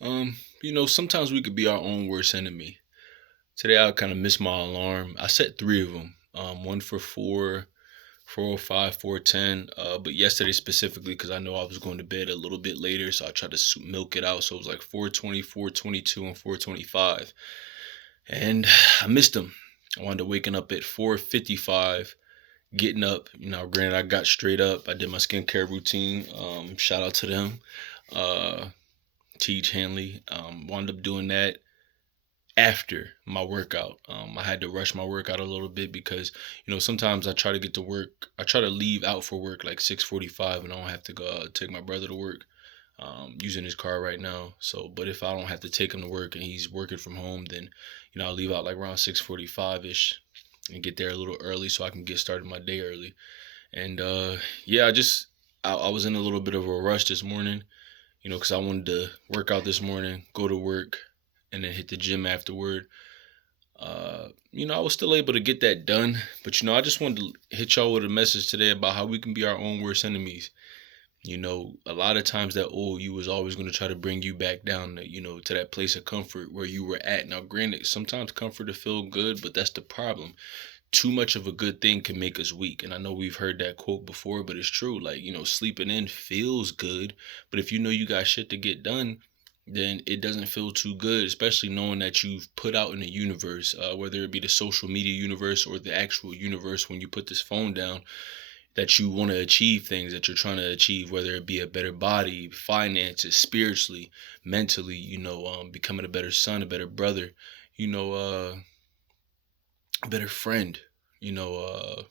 Sometimes we could be our own worst enemy. Today I kind of missed my alarm. I set three of them. One for 4:05, 4:10. But yesterday specifically, because I know I was going to bed a little bit later, so I tried to milk it out. So it was like 4:20, 4:22, and 4:25, and I missed them. I wound up waking up at 4:55, getting up. Granted, I got straight up. I did my skincare routine. Shout out to them. Uh, Teach Hanley. Wound up doing that after my workout. I had to rush my workout a little bit because sometimes I try to get to work. I try to leave out for work like 6:45, and I don't have to go take my brother to work. Using his car right now. So, but if I don't have to take him to work and he's working from home, then I'll leave out like around 6:45 ish and get there a little early so I can get started my day early. And yeah, I was in a little bit of a rush this morning, because I wanted to work out this morning, go to work, and then hit the gym afterward. I was still able to get that done, but I just wanted to hit y'all with a message today about how we can be our own worst enemies. A lot of times that old you was always going to try to bring you back down to, to that place of comfort where you were at. Now, granted, sometimes comfort to feel good, but that's the problem. Too much of a good thing can make us weak. And I know we've heard that quote before, but it's true. Like, sleeping in feels good, but if you know you got shit to get done, then it doesn't feel too good, especially knowing that you've put out in the universe, whether it be the social media universe or the actual universe when you put this phone down, that you want to achieve things that you're trying to achieve, whether it be a better body, finances, spiritually, mentally, becoming a better son, a better brother, you know, uh, a better friend, you know, uh,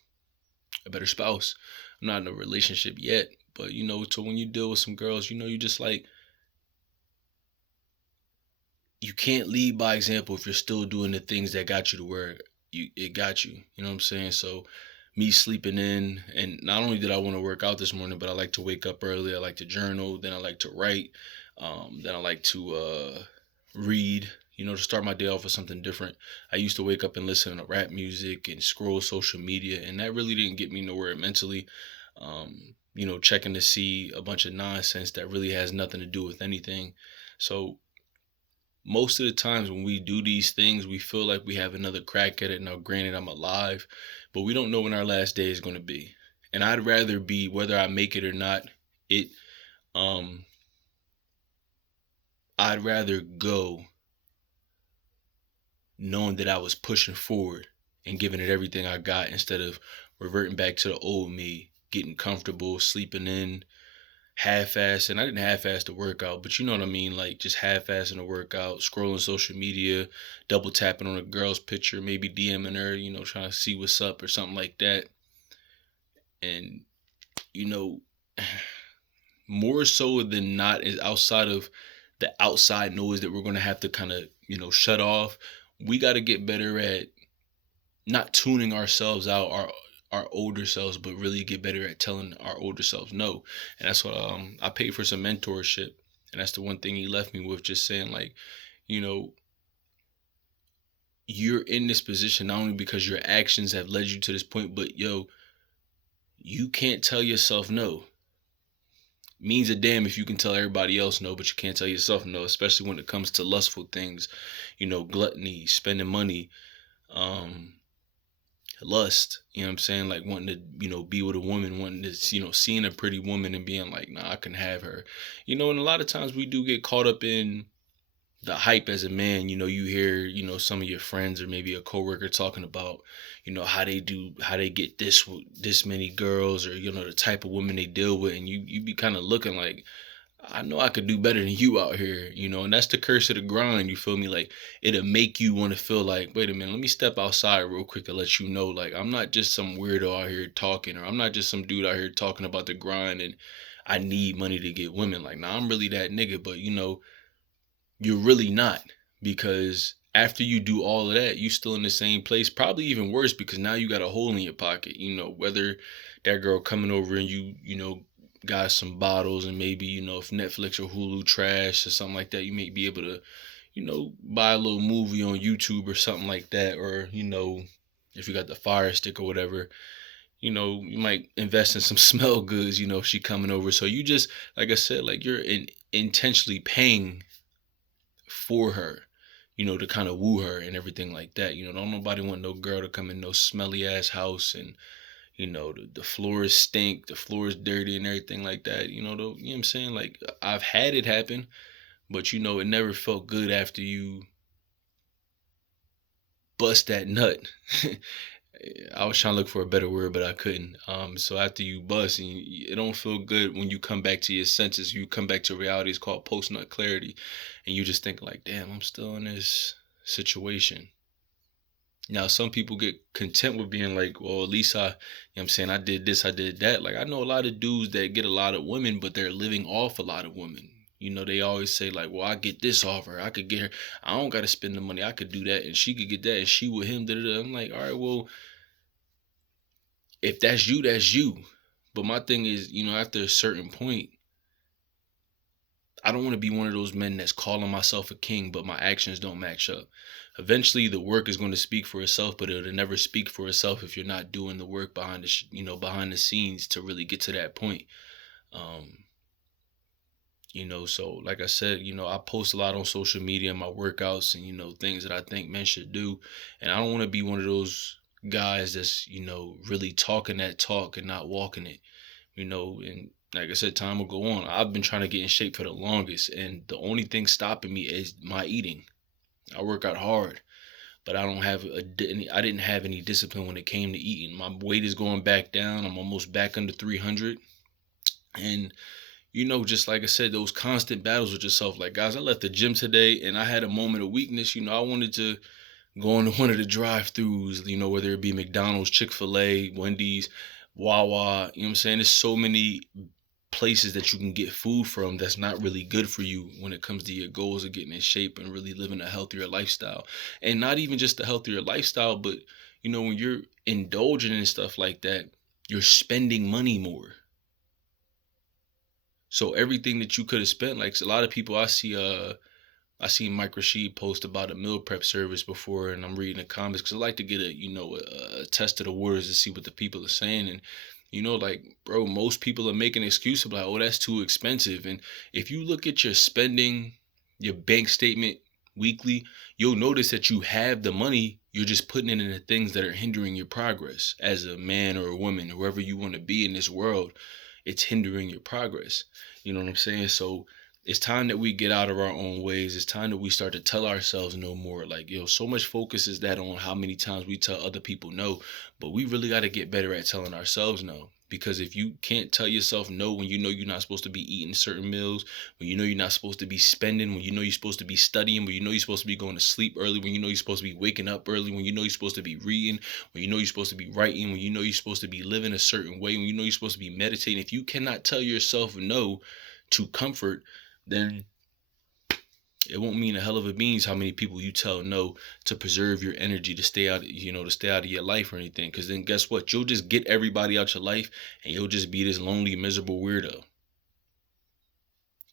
a better spouse. I'm not in a relationship yet, but so when you deal with some girls, you just like, you can't lead by example if you're still doing the things that got you to where it got you. You know what I'm saying? So me sleeping in, and not only did I want to work out this morning, but I like to wake up early. I like to journal, then I like to write, then I like to read. To start my day off with something different. I used to wake up and listen to rap music and scroll social media, and that really didn't get me nowhere mentally. Checking to see a bunch of nonsense that really has nothing to do with anything. So most of the times when we do these things, we feel like we have another crack at it. Now, granted, I'm alive, but we don't know when our last day is going to be. And I'd rather be, whether I make it or not, it, um, I'd rather go knowing that I was pushing forward and giving it everything I got instead of reverting back to the old me, getting comfortable, sleeping in, half-ass, and I didn't half-ass the workout, but you know what I mean, like just half-assing the workout, scrolling social media, double tapping on a girl's picture, maybe DMing her, trying to see what's up or something like that. And you know, more so than not, is outside of the outside noise that we're gonna have to kind of shut off. We got to get better at not tuning ourselves out, our older selves, but really get better at telling our older selves no. And that's what I paid for some mentorship, and that's the one thing he left me with, just saying like, you know, you're in this position not only because your actions have led you to this point, but you can't tell yourself no. Means a damn if you can tell everybody else no, but you can't tell yourself no, especially when it comes to lustful things, gluttony, spending money, um, lust, you know what I'm saying? Like wanting to, be with a woman, wanting to, seeing a pretty woman and being like, nah, I can have her. And a lot of times we do get caught up in the hype as a man. You hear, some of your friends or maybe a coworker talking about, how they get this many girls, or, the type of women they deal with. And you be kind of looking like, I know I could do better than you out here, and that's the curse of the grind. You feel me? Like it'll make you want to feel like, wait a minute, let me step outside real quick and let you know, like I'm not just some weirdo out here talking, or I'm not just some dude out here talking about the grind and I need money to get women. Like, nah, I'm really that nigga, but you're really not, because after you do all of that, you still in the same place, probably even worse because now you got a hole in your pocket. Whether that girl coming over and you got some bottles, and maybe if Netflix or Hulu trash or something like that, you may be able to buy a little movie on YouTube or something like that, or if you got the Fire Stick or whatever, you might invest in some smell goods, if she coming over. So you just, like I said, like you're intentionally paying for her, to kind of woo her and everything like that. Don't nobody want no girl to come in no smelly ass house and the floors stink, the floor is dirty and everything like that. You know what I'm saying? Like, I've had it happen, but it never felt good after you bust that nut. I was trying to look for a better word, but I couldn't. So after you bust, and it don't feel good when you come back to your senses. You come back to reality. It's called post nut clarity, and you just think like, damn, I'm still in this situation. Now, some people get content with being like, well, at least I'm saying, I did this, I did that. Like, I know a lot of dudes that get a lot of women, but they're living off a lot of women. They always say like, well, I get this off her. I could get her. I don't got to spend the money. I could do that. And she could get that. And she with him. Da, da, da. I'm like, all right, well, if that's you, that's you. But my thing is, after a certain point, I don't want to be one of those men that's calling myself a king, but my actions don't match up. Eventually, the work is going to speak for itself, but it'll never speak for itself if you're not doing the work behind behind the scenes to really get to that point. So like I said, I post a lot on social media, my workouts and, things that I think men should do. And I don't want to be one of those guys that's, really talking that talk and not walking it, and like I said, time will go on. I've been trying to get in shape for the longest, and the only thing stopping me is my eating. I work out hard, but I didn't have any discipline when it came to eating. My weight is going back down. I'm almost back under 300. And, just like I said, those constant battles with yourself. Like, guys, I left the gym today and I had a moment of weakness. I wanted to go into one of the drive-thrus, whether it be McDonald's, Chick-fil-A, Wendy's, Wawa. You know what I'm saying? There's so many places that you can get food from that's not really good for you when it comes to your goals of getting in shape and really living a healthier lifestyle. And not even just a healthier lifestyle, but when you're indulging in stuff like that, you're spending money more. So everything that you could have spent, like a lot of people I seen Mike Rashid post about a meal prep service before, and I'm reading the comments because I like to get a test of the waters to see what the people are saying. And like, bro, most people are making excuses like, oh, that's too expensive. And if you look at your spending, your bank statement weekly, you'll notice that you have the money. You're just putting it into things that are hindering your progress as a man or a woman, whoever you want to be in this world. It's hindering your progress. You know what I'm saying? So it's time that we get out of our own ways. It's time that we start to tell ourselves no more. Like, so much focus is that on how many times we tell other people no, but we really got to get better at telling ourselves no. Because if you can't tell yourself no when you're not supposed to be eating certain meals, when you're not supposed to be spending, when you're supposed to be studying, when you're supposed to be going to sleep early, when you're supposed to be waking up early, when you're supposed to be reading, when you're supposed to be writing, when you're supposed to be living a certain way, when you're supposed to be meditating, if you cannot tell yourself no to comfort, then it won't mean a hell of a beans how many people you tell no to preserve your energy to stay out, to stay out of your life or anything. Because then guess what? You'll just get everybody out your life and you'll just be this lonely, miserable weirdo.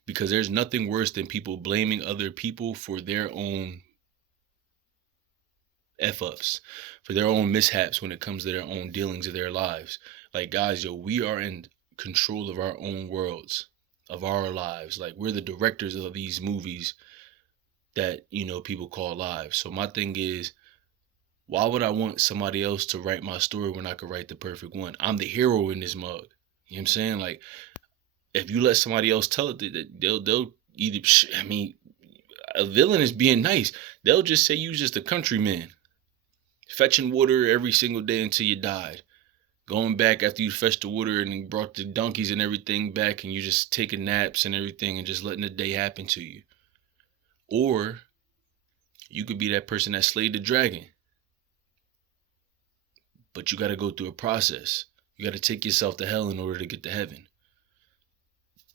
Because there's nothing worse than people blaming other people for their own F-ups, for their own mishaps when it comes to their own dealings of their lives. Like, guys, we are in control of our own worlds, of our lives. Like, we're the directors of these movies that people call lives. So my thing is, why would I want somebody else to write my story when I could write the perfect one? I'm the hero in this mug. You know what I'm saying? Like, if you let somebody else tell it, they'll either, a villain is being nice. They'll just say you just a countryman, fetching water every single day until you died, going back after you fetched the water and brought the donkeys and everything back, and you just taking naps and everything and just letting the day happen to you. Or you could be that person that slayed the dragon. But you got to go through a process. You got to take yourself to hell in order to get to heaven.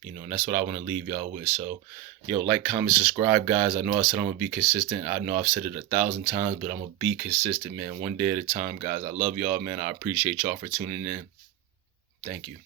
And that's what I want to leave y'all with. So, like, comment, subscribe, guys. I know I said I'm going to be consistent. I know I've said it 1,000 times, but I'm going to be consistent, man. One day at a time, guys. I love y'all, man. I appreciate y'all for tuning in. Thank you.